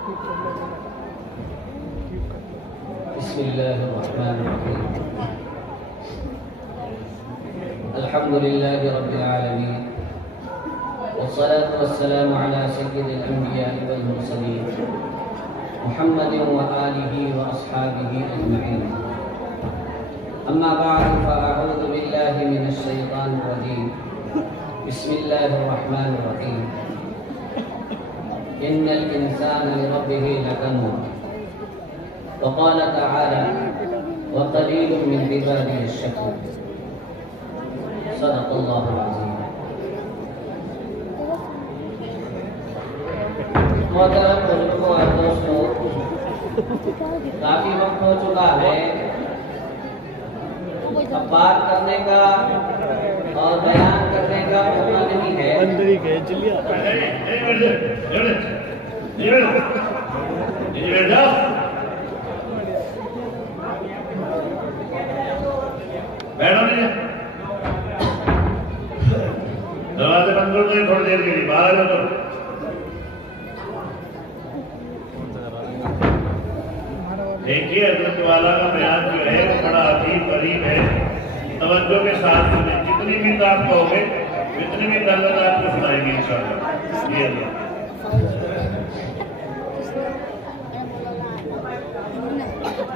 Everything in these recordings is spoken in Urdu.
بسم الله الرحمن الرحيم الحمد لله رب العالمين والصلاة والسلام على سيد الأنبياء والمرسلين محمد وآله وأصحابه أجمعين أما بعد فأعوذ بالله من الشيطان الرجيم بسم الله الرحمن الرحيم إن الإنسان لربه لكنود وقال تعالى وقليل من عبادي الشكور صدق الله العظيم محترم بزرگوں اور دوستوں، کافی وقت ہو چکا ہے، اب بات کرنے کا اور بیان کرنے کا موقع نہیں ہے۔ دروازے بند کر دیں تھوڑی دیر کے لیے، باہر آ جاؤ۔ دیکھیے حضرت والا کا بیان جو ہے وہ بڑا عجیب غریب ہے، توجہ کے ساتھ سنیں، جتنی بھی آپ کہو گے اتنی بھی دلت آپ کو سنائیں گے انشاءاللہ۔ یہ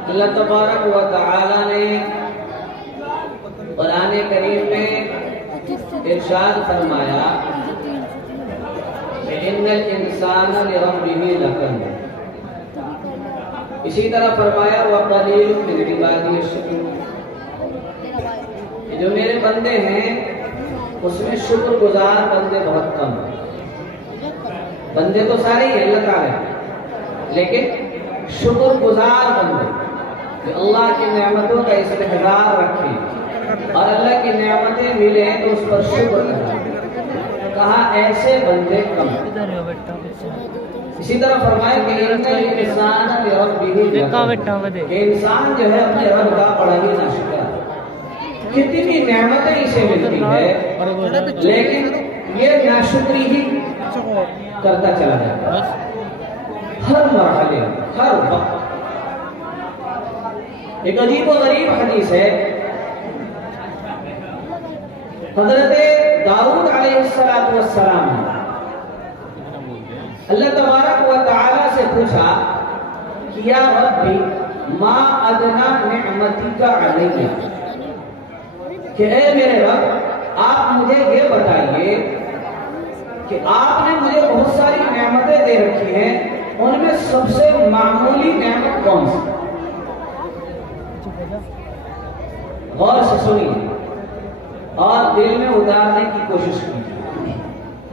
اللہ تبارک و تعالی نے قرآن کریم میں ارشاد فرمایا کہ ان الانسان لربہ لکنود، اسی طرح فرمایا وقلیل من عبادی الشکور، جو میرے بندے ہیں اس میں شکر گزار بندے بہت کم ہیں۔ بندے تو سارے ہی اللہ تعالی ہیں، لیکن شکر گزار بندے کہ اللہ کی نعمتوں کا استحضار رکھیں اور اللہ کی نعمتیں ملیں تو اس پر شکر کریں، کہا ایسے بندے کم۔ اسی طرح فرمایا کہ انسان لربہ لکنود، کہ انسان جو ہے اپنے رب کا بڑا ہی ناشکرا ہے، کتنی نعمتیں اسے ملتی ہے لیکن یہ ناشکری ہی کرتا چلا جاتا ہے، ہر مرحلے ہر وقت۔ ایک عجیب و غریب حدیث ہے، حضرت داؤد علیہ السلام نے اللہ تبارک و تعالی سے پوچھا کہ یا ربی ما ادنا نعمتک علی، کہ اے میرے رب آپ مجھے یہ بتائیے کہ آپ نے مجھے بہت ساری نعمتیں دے رکھی ہیں، ان میں سب سے معمولی نعمت کون سی؟ غور سے سنیے اور دل میں اتارنے کی کوشش کی۔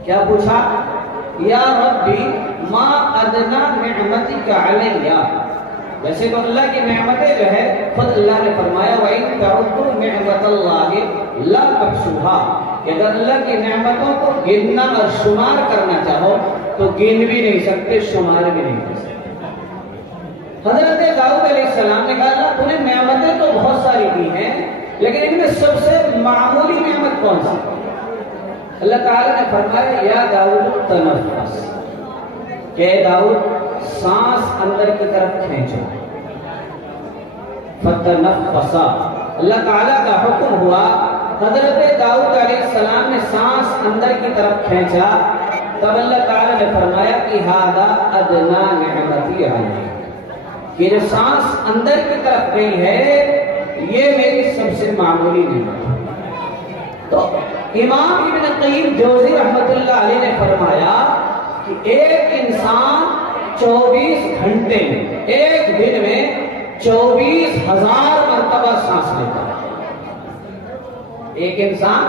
کیا پوچھا؟ یا ربی ما ادنا نعمتک علی، ویسے تو اللہ کی نعمتیں جو ہے خود اللہ نے فرمایا وَإِن تَعُدُّوا نِعْمَتَ اللَّهِ لَا تُحْصُوهَا، کہ اگر اللہ کی نعمتوں کو گننا اور شمار کرنا چاہو تو گن بھی نہیں سکتے، شمار بھی نہیں کر سکتے۔ حضرت داؤد علیہ السلام نے کہا اللہ تو نے نعمتیں تو بہت ساری دی ہیں لیکن ان میں سب سے معمولی نعمت کون سی؟ اللہ تعالیٰ نے فرمایا یا داؤد تنفس، کہ داؤد سانس اندر کی طرف کھینچو، فتنفسا، اللہ تعالیٰ کا حکم ہوا، حضرت داؤد علیہ السلام نے سانس اندر کی طرف کھینچا، تب اللہ تعالیٰ نے فرمایا کہ ھذا ادنا نعمتی علی، کہ جو سانس اندر کی طرف گئی ہے یہ میری سب سے معمولی نعمت ہے۔ تو امام ابن قیم جوزی رحمت اللہ علیہ نے فرمایا کہ ایک انسان 24 گھنٹے میں ایک دن میں 24,000 مرتبہ سانس لیتا ہے۔ ایک انسان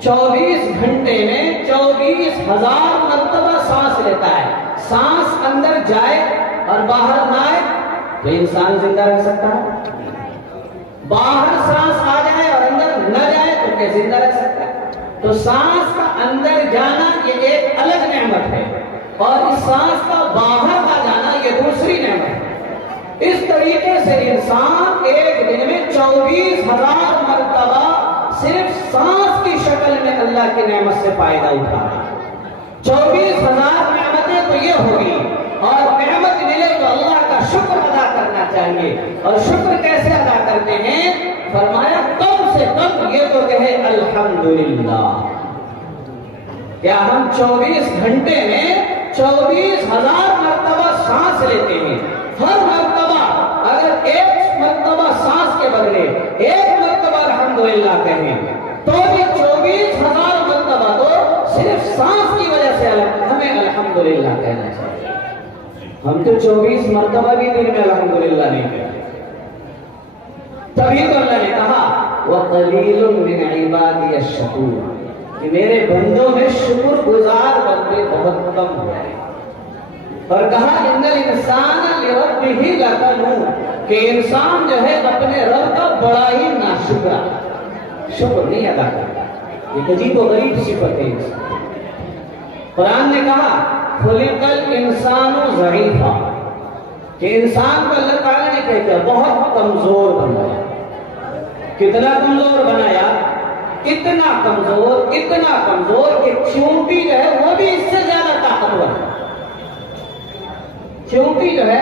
24 گھنٹے میں 24,000 مرتبہ سانس لیتا ہے۔ سانس اندر جائے اور باہر نہ آئے تو انسان زندہ رہ سکتا ہے، باہر سانس آ جائے اور اندر نہ جائے تو کیسے زندہ رہ سکتا ہے؟ تو سانس کا اندر جانا یہ ایک الگ نعمت ہے اور اس سانس کا باہر آ جانا یہ دوسری نعمت ہے۔ اس طریقے سے انسان ایک دن میں 24,000 مرتبہ صرف سانس کی شکل میں اللہ کی نعمت سے فائدہ اٹھا رہا ہے۔ 24,000 نعمتیں تو یہ ہو چاہیے. اور شکر کیسے ادا کرتے ہیں؟ فرمایا کم سے کم یہ تو کہے الحمدللہ. کیا ہم 24 گھنٹے میں 24,000 مرتبہ سانس لیتے ہیں. ہر مرتبہ اگر ایک مرتبہ سانس کے بدلے ایک مرتبہ الحمدللہ کہیں تو بھی 24,000 مرتبہ تو صرف سانس کی وجہ سے ہمیں الحمدللہ کہنا چاہیے. ہم تو 24 مرتبہ بھی دن میں الحمدللہ نہیں کہتے. تبھی تو اللہ نے کہا وَقَلِيلٌ مِّنْ عِبَادِيَ الشَّكُورُ کہ میرے بندوں میں شکر گزار بندے بہت کم ہوئے. اور کہا اِنَّ الْإِنسَانَ لِرَبِّهِ لَكَنُودٌ کہ انسان جو ہے اپنے رب کا بڑا ہی ناشکرا، شکر نہیں ادا کرتا. یہ عجیب و غریب صفت ہے. قرآن نے کہا خُلِقَ الْإِنسَانُ ضَعِيفًا کہ انسان کو اللہ تعالیٰ نے کہتا بہت کمزور بنایا. کتنا کمزور بنایا؟ اتنا کمزور کہ چونٹی جو ہے وہ بھی اس سے زیادہ طاقتور ہے. چونٹی جو ہے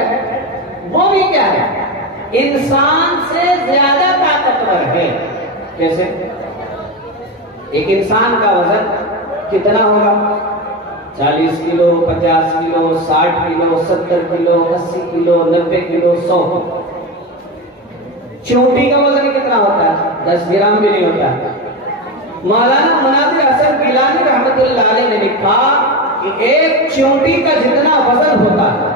وہ بھی کیا ہے؟ انسان سے زیادہ طاقتور ہے. کیسے؟ ایک انسان کا وزن کتنا ہوگا؟ 40 کلو، 50 کلو، 60 کلو، 70 کلو، 80 کلو، 90 کلو، 100 کلو. چونٹی کا وزن کتنا ہوتا ہے؟ 10 گرام بھی نہیں ہوتا ہے. مولانا مناظر حسن گیلانی رحمت اللہ علیہ نے لکھا کہ ایک چونٹی کا جتنا وزن ہوتا ہے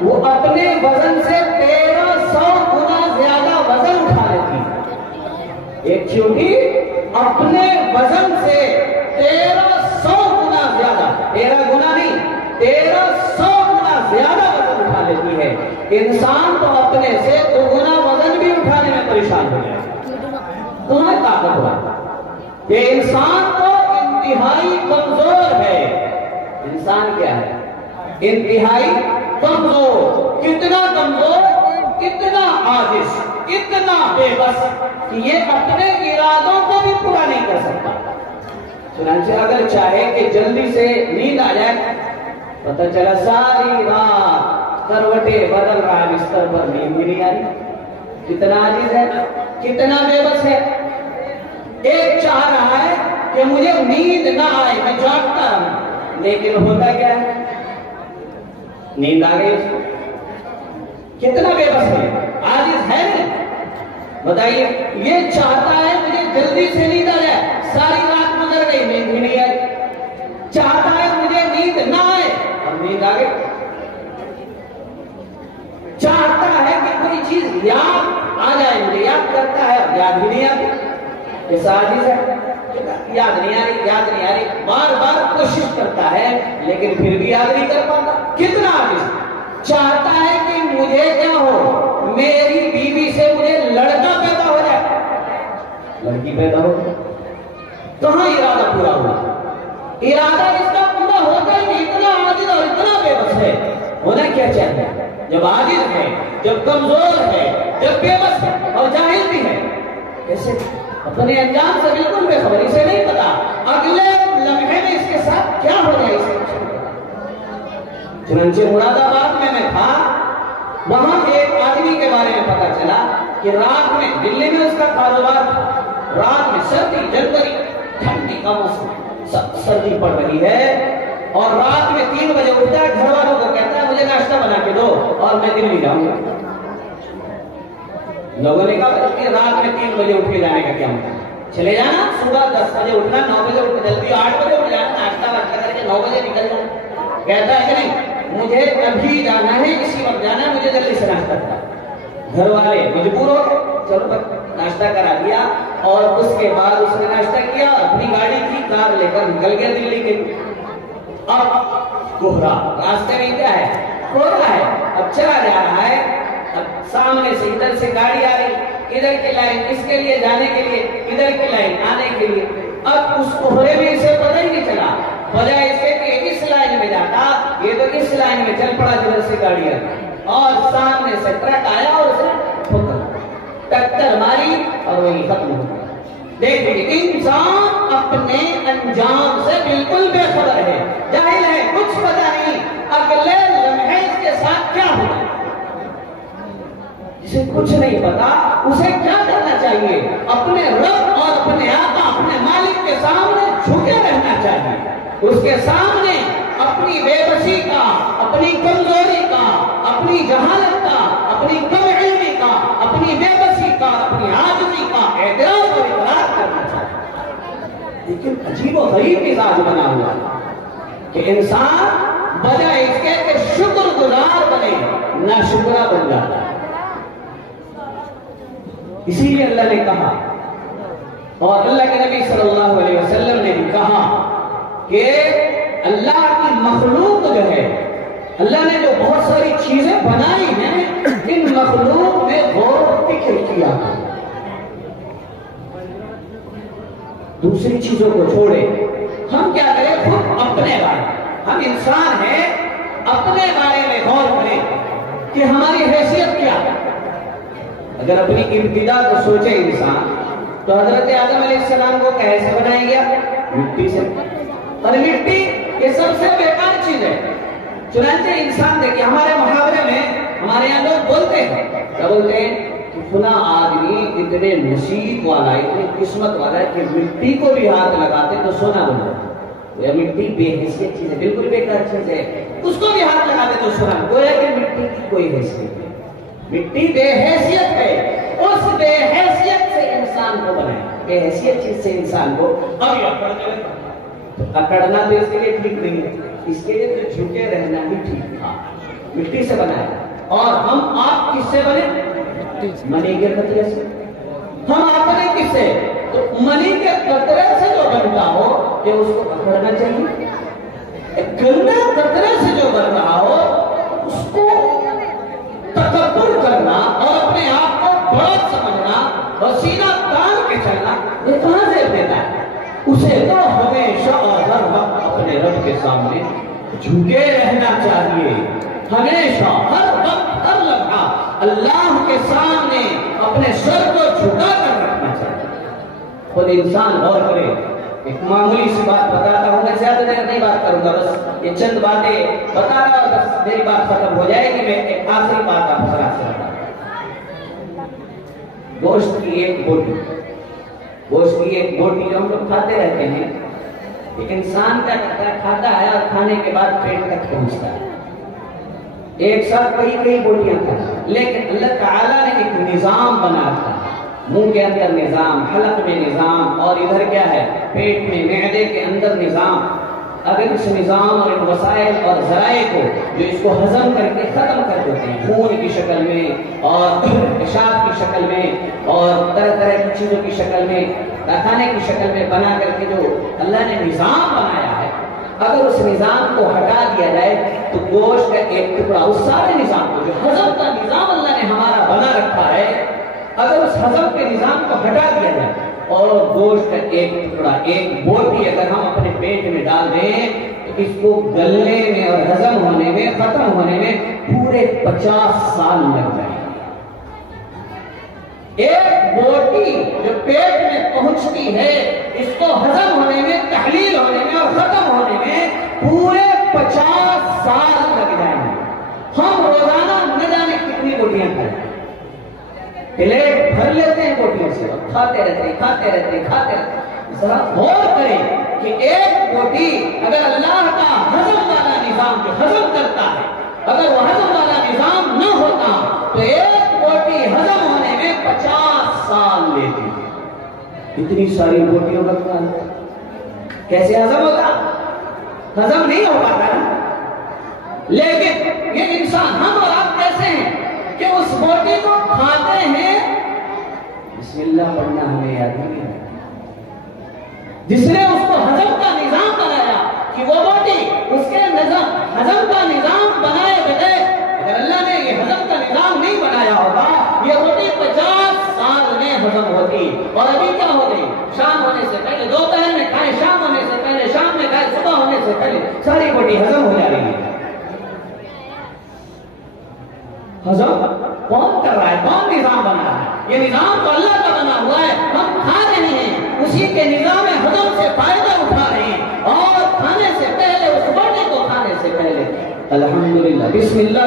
وہ اپنے وزن سے 1300 گنا زیادہ وزن اٹھا لیتی ہے. ایک چونٹی اپنے وزن سے 1300 گنا زیادہ، 13 گنا نہیں 1300 گنا زیادہ وزن اٹھا لیتی ہے. انسان تو اپنے سے 2 گنا وزن بھی اٹھانے میں پریشان ہو جائے. تمہیں طاقت ہوا کہ انسان تو انتہائی کمزور ہے. انسان کیا ہے؟ انتہائی کمزور. کتنا کمزور، اتنا عاجز، اتنا بے بس کہ یہ اپنے ارادوں کو بھی پورا نہیں کر سکتا. چنانچہ اگر چاہے کہ جلدی سے نیند آ جائے، پتہ چلا ساری رات کروٹیں بدل رہا ہے بستر پر، نیند بھی نہیں آ رہی. کتنا عاجز ہے، کتنا بے بس ہے. ایک چاہ رہا ہے کہ مجھے نیند نہ آئے، میں جاگتا رہوں، لیکن ہوتا کیا ہے؟ نیند آ گئی. کتنا بے بس ہے، عاجز ہے. بتائیے، یہ چاہتا ہے مجھے جلدی سے نیند آ جائے، ساری رات گزر گئی، نیند بھی نہیں آئی. چاہتا ہے مجھے نیند نہ آئے، اب نیند آ گئی. چاہتا ہے کہ کوئی چیز یاد آ جائے، مجھے یاد کرتا ہے، یاد بھی نہیں آتی. یہ عاجز ہے، یاد نہیں آ رہی، بار بار کوشش کرتا ہے لیکن پھر بھی یاد نہیں کر پاتا. کتنا عاجز. چاہتا ہے کہ مجھے کیا ہو، میری بیوی سے مجھے لڑکا پیدا ہو جائے، لڑکی پیدا ہو. کہاں ارادہ پورا ہوا؟ ارادہ اس کا پورا ہو گیا. اتنا عاجز اور اتنا بے بس ہے. ہونا کیا چاہیے؟ جب عاجز ہے، جب کمزور ہے، جب بے بس ہے اور جاہل بھی ہے، کیسے اپنے انجام سے بالکل بے خبری سے نہیں پتا اگلے لمحے میں اس کے ساتھ کیا ہو جائے. چنانچہ مراد آباد میں تھا، وہاں ایک آدمی کے بارے میں پتا چلا کہ رات میں، دلی میں اس کا کاروبار، رات میں سردی، جنوری، ٹھنڈی کا موسم، سردی پڑ رہی ہے اور رات میں 3 بجے اٹھتا ہے، گھر والوں کو کہتا ہے مجھے ناشتہ بنا کے دو اور میں دلی جاؤں گا. لوگوں نے کہا کہ رات میں 3 بجے اٹھ کے جانے کا کیا مطلب؟ چلے جانا، صبح 10 بجے اٹھنا، 9 بجے اٹھنا، جلدی 8 بجے اٹھ جانا، ناشتہ واشتہ کر کے 9 بجے نکل جانا. کہتا ہے کہ نہیں، مجھے ابھی جانا ہے، اسی وقت جانا ہے، مجھے جلدی سے ناشتہ کرنا. گھر والے مجبور ہو گئے، چلو ناشتہ کرا دیا اور اس کے بعد اس نے ناشتہ کیا، اپنی گاڑی کی کار لے کر نکل گیا دلی کے. اب کوہرا، راستے میں کیا ہے؟ کوہرا ہے. اب چلا جا رہا ہے، اب سامنے سے ادھر سے گاڑی آ رہی، ادھر کی لائن اس کے لیے جانے کے لیے، ادھر کی لائن آنے کے لیے. اب اس کوہرے میں اسے پتہ ہی نہیں چلا، بجائے اس کے کہ اس لائن میں جاتا، یہ تو اس لائن میں چل پڑا جدھر سے گاڑی آ رہی اور سامنے سے ٹرک آیا اور اسے ٹکر ماری اور وہی ختم ہو گیا. دیکھیے، انسان اپنے انجام سے بالکل بے خبر ہے، جاہل ہے، کچھ پتہ نہیں اگلے لمحے اس کے ساتھ کیا ہوگا. کچھ نہیں پتا اسے کیا کرنا چاہیے؟ اپنے رب اور اپنے آقا اپنے مالک کے سامنے جھکے رہنا چاہیے، اس کے سامنے اپنی بے بسی کا، اپنی کمزوری کا، اپنی جہالت کا، اپنی کم علمی کا، اپنی بے بسی کا، اپنی عاجزی کا اعتراف اور اقرار کرنا چاہیے۔ لیکن عجیب و غریب مزاج بنا ہوا کہ انسان بجائے اس کے کہ شکر گزار بنے ناشکرا بن جاتا ہے۔ اسی لیے اللہ نے کہا اور اللہ کے نبی صلی اللہ علیہ وسلم نے بھی کہا کہ اللہ کی مخلوق جو ہے، اللہ نے جو بہت ساری چیزیں بنائی ہیں، ان مخلوق میں غور و فکر کیا، دوسری چیزوں کو چھوڑے۔ ہم کیا کریں؟ خود اپنے بارے، ہم انسان ہیں، اپنے بارے میں غور کریں کہ ہماری حیثیت کیا ہے۔ اگر اپنی ابتدا کو سوچے انسان تو حضرت آدم علیہ السلام کو کیسے بنایا گیا؟ مٹی سے، اور مٹی یہ سب سے بیکار چیز ہے۔ چنانچہ انسان دیکھیں، ہمارے محاورے میں ہمارے یہاں لوگ بولتے ہیں، کیا بولتے ہیں کہ فلاں آدمی اتنے نصیب والا، اتنی قسمت والا ہے کہ مٹی کو بھی ہاتھ لگاتے تو سونا بن جاتا۔ یہ مٹی بے حیثیت چیز ہے، بالکل بیکار چیز ہے، اس کو بھی ہاتھ لگاتے تو سونا، گویا کہ مٹی کی کوئی حیثیت نہیں، مٹی بے حیثیت ہے۔ اس بے حیثیت سے انسان کو بنائے، بے حیثیت چیز سے انسان کو اکڑنا تو اس کے لیے ٹھیک نہیں ہے، اس کے لیے تو جھکے رہنا ہی ٹھیک تھا۔ مٹی سے بنایا، اور ہم آپ کس سے بنے؟ منی کے قطرے سے۔ ہم اپنے کس سے؟ تو منی کے قطرے سے جو بنتا ہو کہ اس کو پکڑنا چاہیے، گندے قطرے سے جو بن رہا ہو اس کو تکبر کرنا اور اپنے آپ کو بڑا سمجھنا اور سینہ تان کے چلنا، یہ کہاں سے دیتا ہے؟ اسے تو ہمیشہ اور ہر وقت اپنے رب کے سامنے جھکے رہنا چاہیے، ہمیشہ ہر وقت ہر لمحہ اللہ کے سامنے اپنے سر کو جھکا کر رکھنا چاہیے۔ خود انسان غور کرے۔ ایک معمولی سی بات بتاتا ہوں، میں زیادہ دیر نہیں بات کروں گا، بس یہ چند باتیں بتا رہا ہوں، بس میری بات ختم ہو جائے گی۔ میں ایک آخری بات آپ سے بتا، گوشت کی ایک بوٹی، گوشت کی ایک بوٹی جو ہم لوگ کھاتے رہتے ہیں، ایک انسان کیا کرتا ہے؟ کھاتا ہے اور کھانے کے بعد پیٹ تک پہنچتا ہے، ایک ساتھ کئی بوٹیاں کھاتا ہے، لیکن اللہ تعالیٰ نے ایک نظام بنا رکھا ہے، منہ کے اندر نظام، حلق میں نظام، اور ادھر کیا ہے؟ پیٹ میں، معدے کے اندر نظام۔ اگر اس نظام اور ان وسائل اور ذرائع کو جو اس کو ہضم کر کے ختم کر دیتے ہیں، خون کی شکل میں اور پیشاب کی شکل میں اور طرح طرح کی چیزوں کی شکل میں، کھانے کی شکل میں بنا کر کے جو اللہ نے نظام بنایا ہے، اگر اس نظام کو ہٹا دیا جائے تو گوشت کا ایک ٹکڑا، اس سارے نظام کو جو ہضم کا نظام اللہ نے ہمارا بنا رکھا ہے، اگر اس ہضم کے نظام کو ہٹا دیا جائے اور گوشت کا ایک ٹکڑا، ایک بوٹی اگر ہم اپنے پیٹ میں ڈال دیں تو اس کو گلنے میں اور ہضم ہونے میں، ختم ہونے میں پورے 50 سال لگ جائیں گے۔ ایک بوٹی جو پیٹ میں پہنچتی ہے، اس کو ہضم ہونے میں، تحلیل ہونے میں اور ختم ہونے میں پورے 50 سال لگ جائیں گے۔ ہم روزانہ نہ جانے کتنی بوٹیاں کھائیں، پلیٹ بھر لیتے ہیں بوٹیوں سے، کھاتے رہتے ہیں۔ ذرا غور کریں کہ ایک بوٹی اگر اللہ کا ہضم والا نظام جو ہضم کرتا ہے، اگر وہ ہضم والا نظام نہ ہوتا تو ایک بوٹی ہضم ہونے میں 50 سال لیتی ہے۔ اتنی ساری بوٹیوں کا کام کیسے ہضم ہوتا؟ ہضم نہیں ہو پاتا نا۔ لیکن یہ انسان، ہم اور آپ کیسے ہیں کہ اس بوٹی کو کھاتے ہیں، بسم اللہ پڑھنا ہمیں یاد نہیں ہے۔ جس نے اس کو ہضم کا نظام بنایا کہ وہ بوٹی اس کے نظام ہضم کا نظام بنائے بغیر، اگر اللہ نے یہ ہضم کا نظام نہیں بنایا ہوگا، یہ بوٹی 50 سال میں ہضم ہوتی۔ اور ابھی کیا ہو گئی؟ شام ہونے سے پہلے دوپہر میں کھائے، شام ہونے سے پہلے شام میں کھائے، صبح ہونے سے پہلے ساری بوٹی ہضم ہو جا رہی ہے۔ ہضم کون کر رہا ہے؟ کون نظام بنا رہا ہے؟ یہ نظام تو اللہ کا بنا ہوا ہے، ہم کھا رہے ہیں، اسی کے نظام ہضم سے فائدہ اٹھا رہے ہیں، اور کھانے سے پہلے، اس بوٹی کو کھانے سے پہلے الحمدللہ بسم اللہ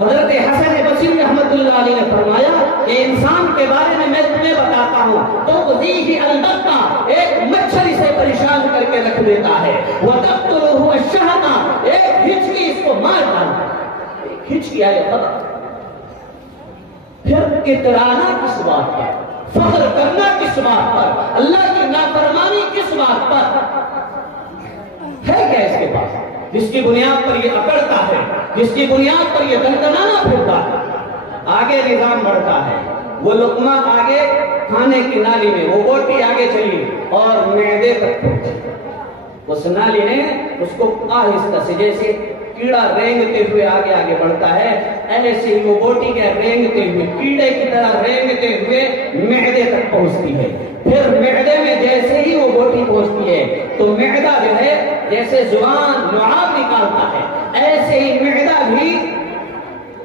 حضرت حسن بصری رحمت اللہ علیہ نے فرمایا کہ انسان کے بارے میں تمہیں بتاتا ہوں تو ذی البتہ ایک مچھر اسے پریشان کر کے رکھ دیتا ہے، وَتَقْتُلُهُ الشَّهْنَةُ ایک ہچکی اس کو مار ڈالتا ہے، ایک ہچکی آئے پتہ پھر کترانا کس بات پر، فخر کرنا کس بات پر، اللہ کی نافرمانی کس بات پر ہے کیا اس کے پاس جس کی بنیاد پر یہ اکڑتا ہے، جس کی بنیاد پر یہ دندنانا پھرتا ہے۔ آگے نظام بڑھتا ہے، وہ لقمہ آگے کھانے کی نالی میں، وہ بوٹی آگے چلی اور معدے تک پہنچی۔ اس نالی نے اس کو آہستہ سے جیسے کیڑا رینگتے ہوئے آگے آگے بڑھتا ہے، ایسے ہی وہ بوٹی کے رینگتے ہوئے کیڑے کی طرح رینگتے ہوئے معدے تک پہنچتی ہے۔ پھر معدے میں جیسے ہی وہ بوٹی پہنچتی ہے تو معدہ جو ہے جیسے زبان لعاب نکالتا ہے، ایسے ہی معدہ بھی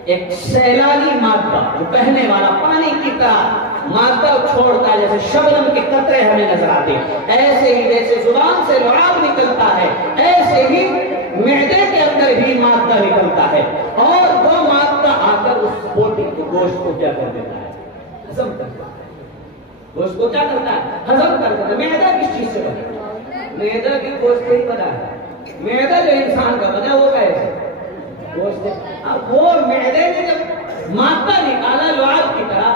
ایک سیلانی مادہ جو بہنے والا پانی کی طرح مادہ چھوڑتا ہے، جیسے شبنم کے قطرے ہمیں نظر آتے ہیں، ایسے ہی جیسے زبان سے لعاب نکلتا ہے ایسے ہی معدے کے اندر بھی مادہ نکلتا ہے، اور وہ مادہ آ کر اس بوٹی کے گوشت کو کیا کر دیتا ہے، ہضم کرتا ہے۔ گوشت کو کیا کرتا ہے، ہضم کرتا ہے۔ معدہ کس چیز سے بنا ہے؟ معدہ کی گوشت سے ہی بنا ہے۔ معدہ جو انسان کا بنا وہ کیسے گوشت ہے۔ اب وہ معدے نے جب مادہ نکالا لعاب کی طرح،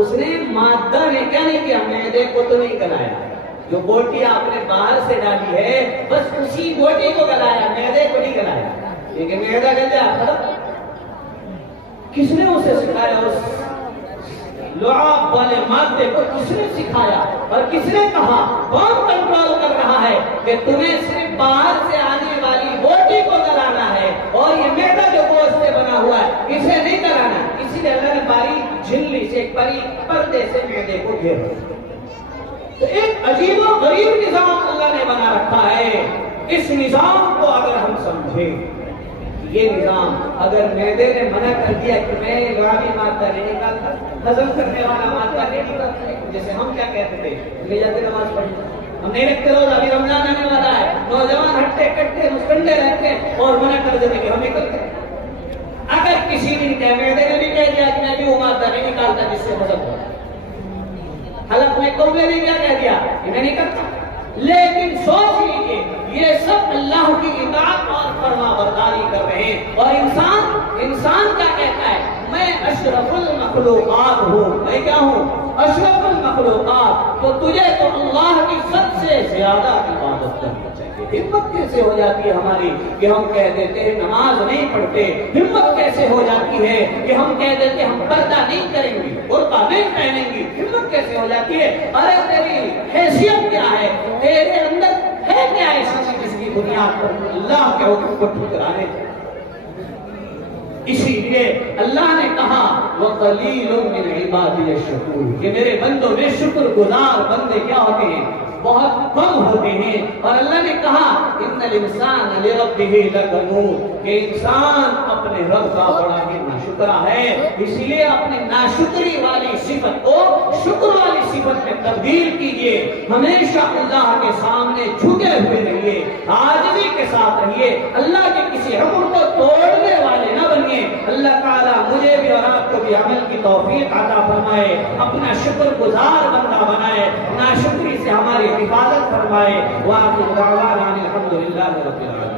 اس نے مادہ نے کیا نہیں کیا، معدے کو تو نہیں گلایا، جو بوٹی آپ نے باہر سے ڈالی ہے بس اسی بوٹی کو گلایا، معدے کو نہیں گلایا، کیونکہ معدہ گل جاتا۔ کس نے اسے سکھایا؟ اس لعاب والے مادے کو کس نے سکھایا اور کس نے کہا، کون کنٹرول کر رہا ہے کہ تمہیں صرف باہر سے آنے والی بوٹی کو گلانا ہے اور یہ معدہ جو گوشت سے بنا ہوا ہے اسے نہیں گلانا؟ اسی لیے اللہ نے باریک جھلی سے بڑی پردے سے معدے کو گھیرا۔ تو ایک عجیب و غریب نظام اللہ نے بنا رکھا ہے۔ اس نظام کو اگر ہم سمجھیں، یہ نظام اگر معدے نے منع کر دیا کہ میں لعابی مادہ نہیں نکالتا، ہضم کرنے والا مادہ نہیں نکالتا، جیسے ہم کیا کہتے تھے، لے جاتے نماز پڑھنے، ہم نہیں رکھتے روزہ، ابھی رمضان آنے والا ہے، نوجوان ہٹتے کٹتے مسکنڈے رہتے اور منع کر دیتے کہ ہم نکلتے۔ اگر کسی نے معدے نے بھی کہہ دیا کہ میں بھی وہ مادہ نہیں نکالتا جس سے ہضم ہوتا، حلق میں کوے نے کیا کہہ دیا کہ میں نہیں کرتا، لیکن سوچ لیجیے یہ سب اللہ کی اطاعت اور فرما برداری کر رہے ہیں، اور انسان کیا کہتا ہے، میں اشرف المخلوقات ہوں، میں کیا ہوں، اشرف المخلوقات، تو تجھے تو اللہ کی سب سے زیادہ عبادت کرنی چاہیے۔ ہمت کیسے ہو جاتی ہے ہماری کہ ہم کہہ دیتے ہیں نماز نہیں پڑھتے، ہمت کیسے ہو جاتی ہے کہ ہم کہہ دیتے ہیں ہم پردہ نہیں کریں گے، برقع نہیں پہنیں گی، ہمت کیسے ہو جاتی ہے؟ ارے تیری حیثیت کیا ہے، تیرے اندر ہے کیا ایسی چیز جس کی بنیاد پر اللہ کے حکم کو ٹھکرانے تھے؟ اسی لیے اللہ نے کہا وَقَلِيلٌ مِّنْ عِبَادِيَ الشَّكُورُ، کہ میرے بندوں میں شکر گزار بندے کیا ہوتے ہیں، بہت کم ہوتے ہیں۔ اور اللہ نے کہا ان الانسان لربه لکنود، کہ انسان اپنے رب کا بڑا ہی ناشکرا ہے، اسی لیے اپنے ناشکری والی صفت کو شکر والی صفت میں تبدیل کیجئے۔ ہمیشہ اللہ کے سامنے جھکے ہوئے رہیے، عاجزی کے ساتھ رہیے، اللہ کے کسی حکم کو توڑنے والے نہ بنیے۔ اللہ تعالیٰ مجھے بھی اور آپ کو بھی عمل کی توفیق عطا فرمائے، اپنا شکر گزار بندہ بنائے، ناشکری سے ہماری حفاظت فرمائے۔ وآخر دعوانا الحمدللہ رب العالمین۔